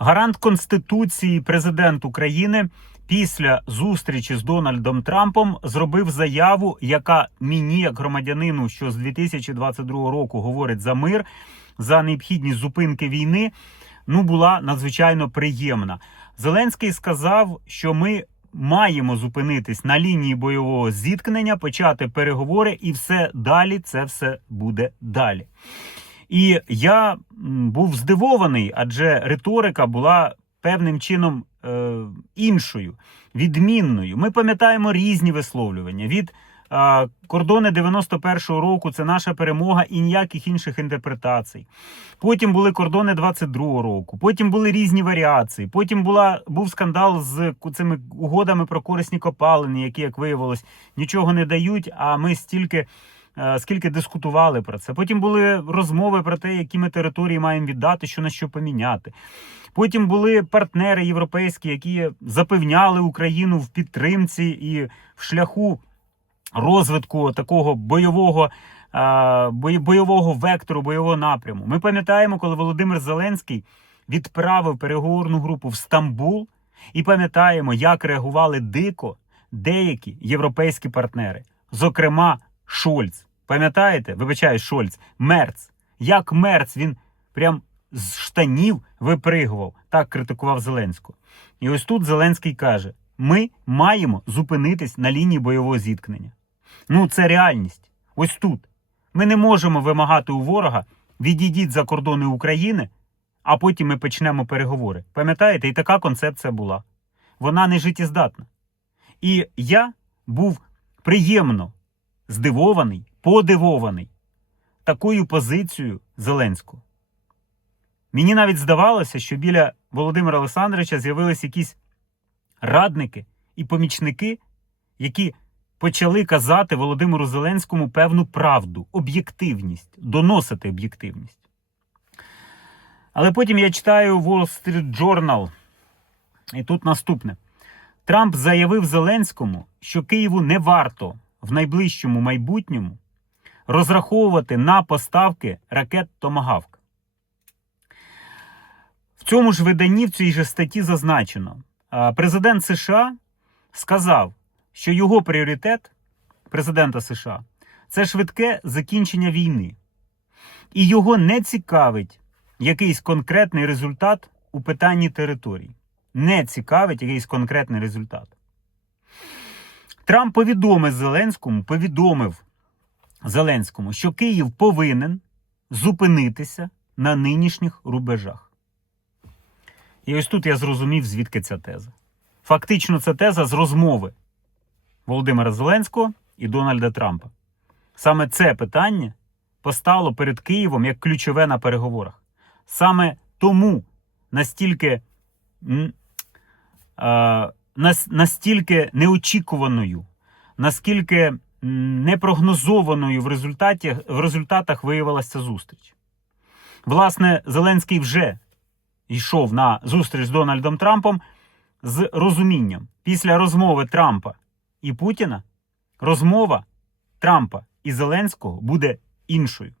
Гарант Конституції, президент України після зустрічі з Дональдом Трампом зробив заяву, яка мені, як громадянину, що з 2022 року говорить за мир, за необхідність зупинки війни, ну була надзвичайно приємна. Зеленський сказав, що ми маємо зупинитись на лінії бойового зіткнення, почати переговори, і все далі це все буде далі. І я був здивований, адже риторика була певним чином е, іншою, відмінною. Ми пам'ятаємо різні висловлювання від е, кордони 91-го року. Це наша перемога і ніяких інших інтерпретацій. Потім були кордони 22-го року. Потім були різні варіації. Потім була був скандал з цими угодами про корисні копалини, які, як виявилось, нічого не дають. А ми стільки. Е, Скільки дискутували про це. Потім були розмови про те, які ми території маємо віддати, що на що поміняти. Потім були партнери європейські, які запевняли Україну в підтримці і в шляху розвитку такого бойового, е, бойового вектору, бойового напряму. Ми пам'ятаємо, коли Володимир Зеленський відправив переговорну групу в Стамбул, і пам'ятаємо, як реагували дико деякі європейські партнери, зокрема Шольц. Пам'ятаєте? Вибачаю, Шольц, Мерц. Як Мерц він прям з штанів випригував, так критикував Зеленського. І ось тут Зеленський каже: ми маємо зупинитись на лінії бойового зіткнення. Ну, це реальність. Ось тут. Ми не можемо вимагати у ворога відійдіть за кордони України, а потім ми почнемо переговори. Пам'ятаєте, і така концепція була. Вона не життєздатна. І я був приємно здивований, подивований такою позицією Зеленського. Мені навіть здавалося, що біля Володимира Олександровича з'явились якісь радники і помічники, які почали казати Володимиру Зеленському певну правду, об'єктивність, доносити об'єктивність. Але потім я читаю Wall Street Journal, і тут наступне. Трамп заявив Зеленському, що Києву не варто в найближчому майбутньому розраховувати на поставки ракет Томагавк. В цьому ж виданні в цій же статті зазначено, президент США сказав, що його пріоритет президента США це швидке закінчення війни, і його не цікавить якийсь конкретний результат у питанні територій. Не цікавить якийсь конкретний результат. Трамп повідомив Зеленському, повідомив Зеленському, що Київ повинен зупинитися на нинішніх рубежах. І ось тут я зрозумів, звідки ця теза. Фактично, це теза з розмови Володимира Зеленського і Дональда Трампа. Саме це питання постало перед Києвом як ключове на переговорах. Саме тому настільки, настільки неочікуваною, наскільки непрогнозованою в, результаті, в результатах виявилася зустріч. Власне, Зеленський вже йшов на зустріч з Дональдом Трампом з розумінням. Після розмови Трампа і Путіна розмова Трампа і Зеленського буде іншою.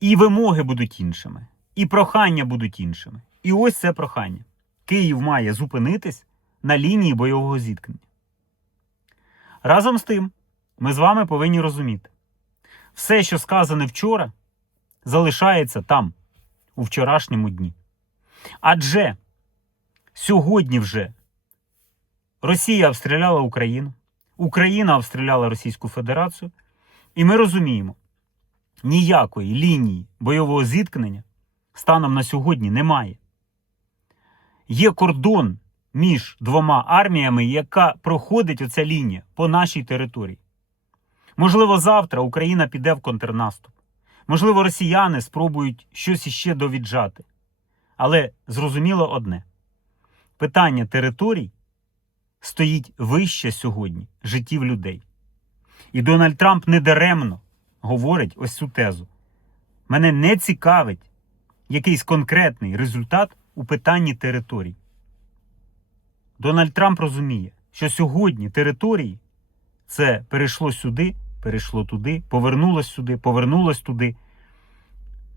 І вимоги будуть іншими, і прохання будуть іншими. І ось це прохання. Київ має зупинитись на лінії бойового зіткнення. Разом з тим, ми з вами повинні розуміти, все, що сказане вчора, залишається там, у вчорашньому дні. Адже сьогодні вже Росія обстріляла Україну, Україна обстріляла Російську Федерацію, і ми розуміємо, ніякої лінії бойового зіткнення станом на сьогодні немає. Є кордон між двома арміями, яка проходить оця лінія по нашій території. Можливо, завтра Україна піде в контрнаступ. Можливо, росіяни спробують щось іще довіджати. Але зрозуміло одне: питання територій стоїть вище сьогодні життів людей. І Дональд Трамп недаремно говорить ось цю тезу. Мене не цікавить якийсь конкретний результат у питанні територій. Дональд Трамп розуміє, що сьогодні території це перейшло сюди, перейшло туди, повернулось сюди, повернулось туди.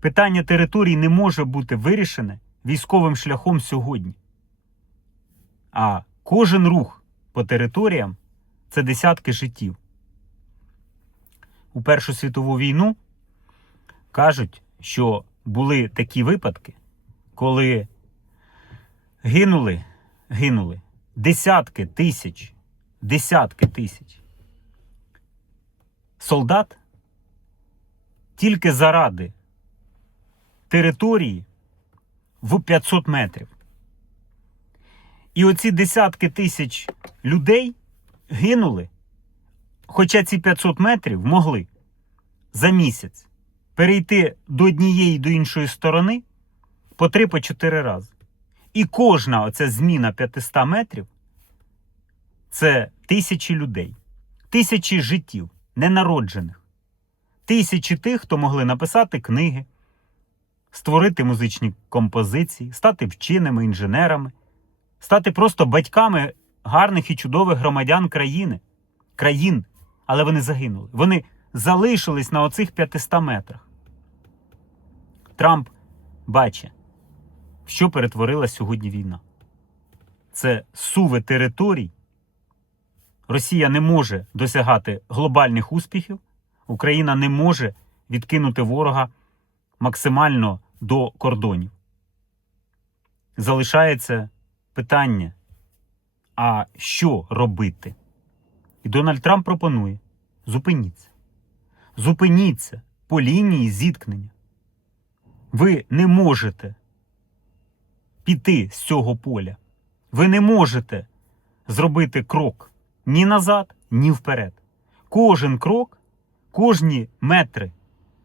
Питання територій не може бути вирішене військовим шляхом сьогодні. А кожен рух по територіям це десятки життів. У Першу світову війну кажуть, що були такі випадки, коли гинули, гинули десятки тисяч, десятки тисяч солдат тільки заради території в 500 метрів. І оці десятки тисяч людей гинули, хоча ці 500 метрів могли за місяць перейти до однієї до іншої сторони по 3-4 рази. І кожна оця зміна 500 метрів це тисячі людей, тисячі життів, ненароджених, тисячі тих, хто могли написати книги, створити музичні композиції, стати вченими інженерами, стати просто батьками гарних і чудових громадян країни, країн, але вони загинули. Вони залишились на оцих 500 метрах. Трамп бачить, що перетворила сьогодні війна. Це суви територій. Росія не може досягати глобальних успіхів, Україна не може відкинути ворога максимально до кордонів. Залишається питання: а що робити? І Дональд Трамп пропонує: зупиніться. Зупиніться по лінії зіткнення. Ви не можете піти з цього поля. Ви не можете зробити крок ні назад, ні вперед. Кожен крок, кожні метри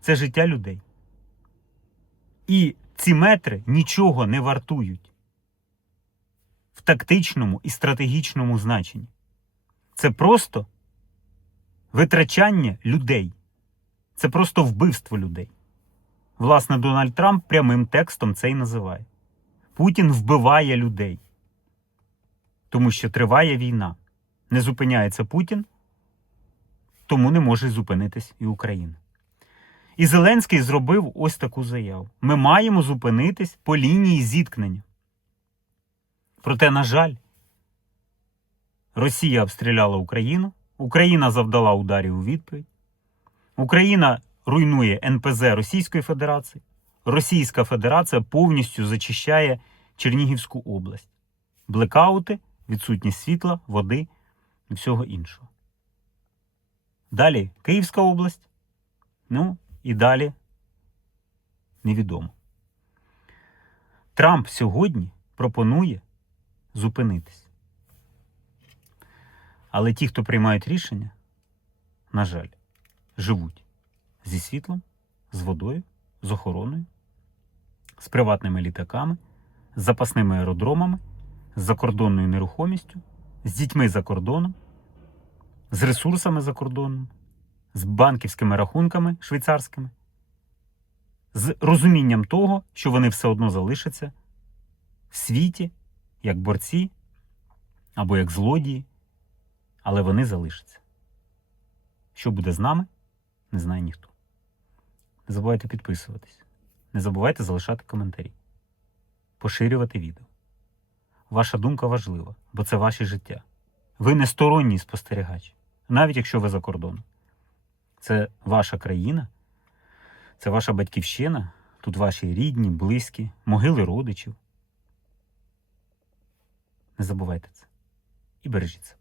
це життя людей. І ці метри нічого не вартують в тактичному і стратегічному значенні. Це просто витрачання людей. Це просто вбивство людей. Власне, Дональд Трамп прямим текстом це і називає. Путін вбиває людей, тому що триває війна. Не зупиняється Путін, тому не може зупинитись і Україна. І Зеленський зробив ось таку заяву: ми маємо зупинитись по лінії зіткнення. Проте, на жаль, Росія обстріляла Україну, Україна завдала ударів у відповідь, Україна руйнує НПЗ Російської Федерації, Російська Федерація повністю зачищає Чернігівську область. Блекаути, відсутність світла, води і всього іншого. Далі Київська область. Ну і далі невідомо. Трамп сьогодні пропонує зупинитись. Але ті, хто приймають рішення, на жаль, живуть зі світлом, з водою, з охороною, з приватними літаками, з запасними аеродромами, з закордонною нерухомістю, з дітьми за кордоном, з ресурсами за кордоном, з банківськими рахунками швейцарськими, з розумінням того, що вони все одно залишаться в світі як борці або як злодії, але вони залишаться. Що буде з нами, не знає ніхто. Не забувайте підписуватись. Не забувайте залишати коментарі, поширювати відео. Ваша думка важлива, бо це ваше життя. Ви не сторонній спостерігач, навіть якщо ви за кордоном. Це ваша країна, це ваша батьківщина, тут ваші рідні, близькі, могили родичів. Не забувайте це і бережіть себе.